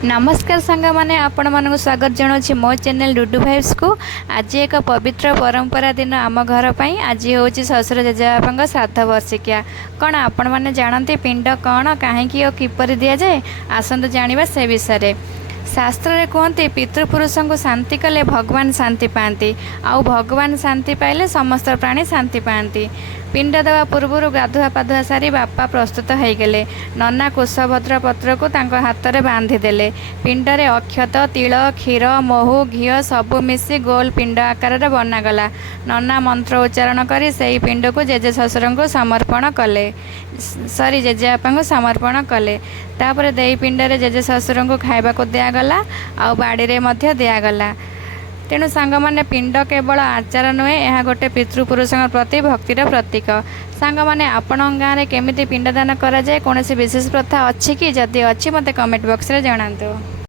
नमस्कार सांग मैंने आपण मानक स्वागत जनावि मो चैनल डुडू भाइब्स को। आज एक पवित्र परंपरा दिन आम घर पर आज हूँ शशुर जेजेबापा श्राद्ध वर्षिकिया। कौन आपण मैंने जानते पिंड कौन कहीं और किपर दि जाए आसतु जाना से विषय। शास्त्र रे कहते पितृपुरुष को शांति कले भगवान शांति पाती आउ भगवान शांति पाइले समस्त प्राणी शांति पाती। पिंड देवा पूर्व गाधुआ पाधुआ सारी बापा प्रस्तुत हो गले। नना कुशभद्र पत्र को हाथ में बांधिदेले। पिंड रे अक्षत तिल क्षीर महू घी सबू मिसी गोल पिंड आकार बनागला। नना मंत्र उच्चारण कर से पिंड को जेजे शशुर को समर्पण कले सरी जेजेबापा को समर्पण कले। तापर देई पिंड रे जेजे शशुर को खाइबा को दिगला आ बाड़ी रे मध्य दिगला। तेणु सांग माने पिंड केवल आचार नुहे यह गोटे पितृपुरुष प्रति भक्तिर प्रतीक। सांग माने आपण गाँव में केमिति पिंडदान करा जाए कौन विशेष प्रथा अच्छी कि जदि अच्छी मते कमेंट बॉक्स रे जणांतु।